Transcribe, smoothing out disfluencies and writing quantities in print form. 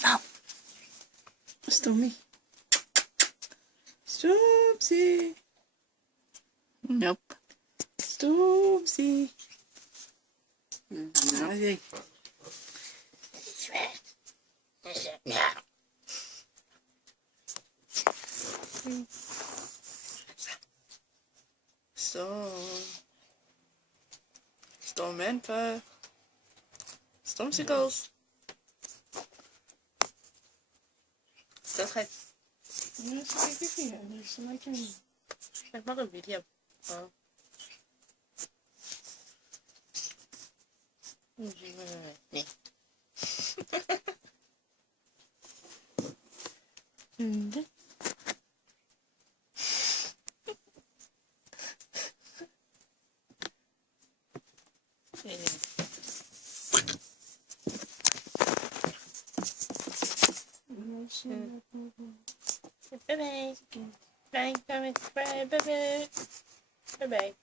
Stop. Stormy. Stormzy. Nope. Stormzy. Nope. Allez. Stormenta. Stormsicles. Dat gaat. Ja, dat is lekker. Dat is lekker. Ik mag een video. Oh. Nee. Bye bye. Bye bye. Bye bye. Bye bye.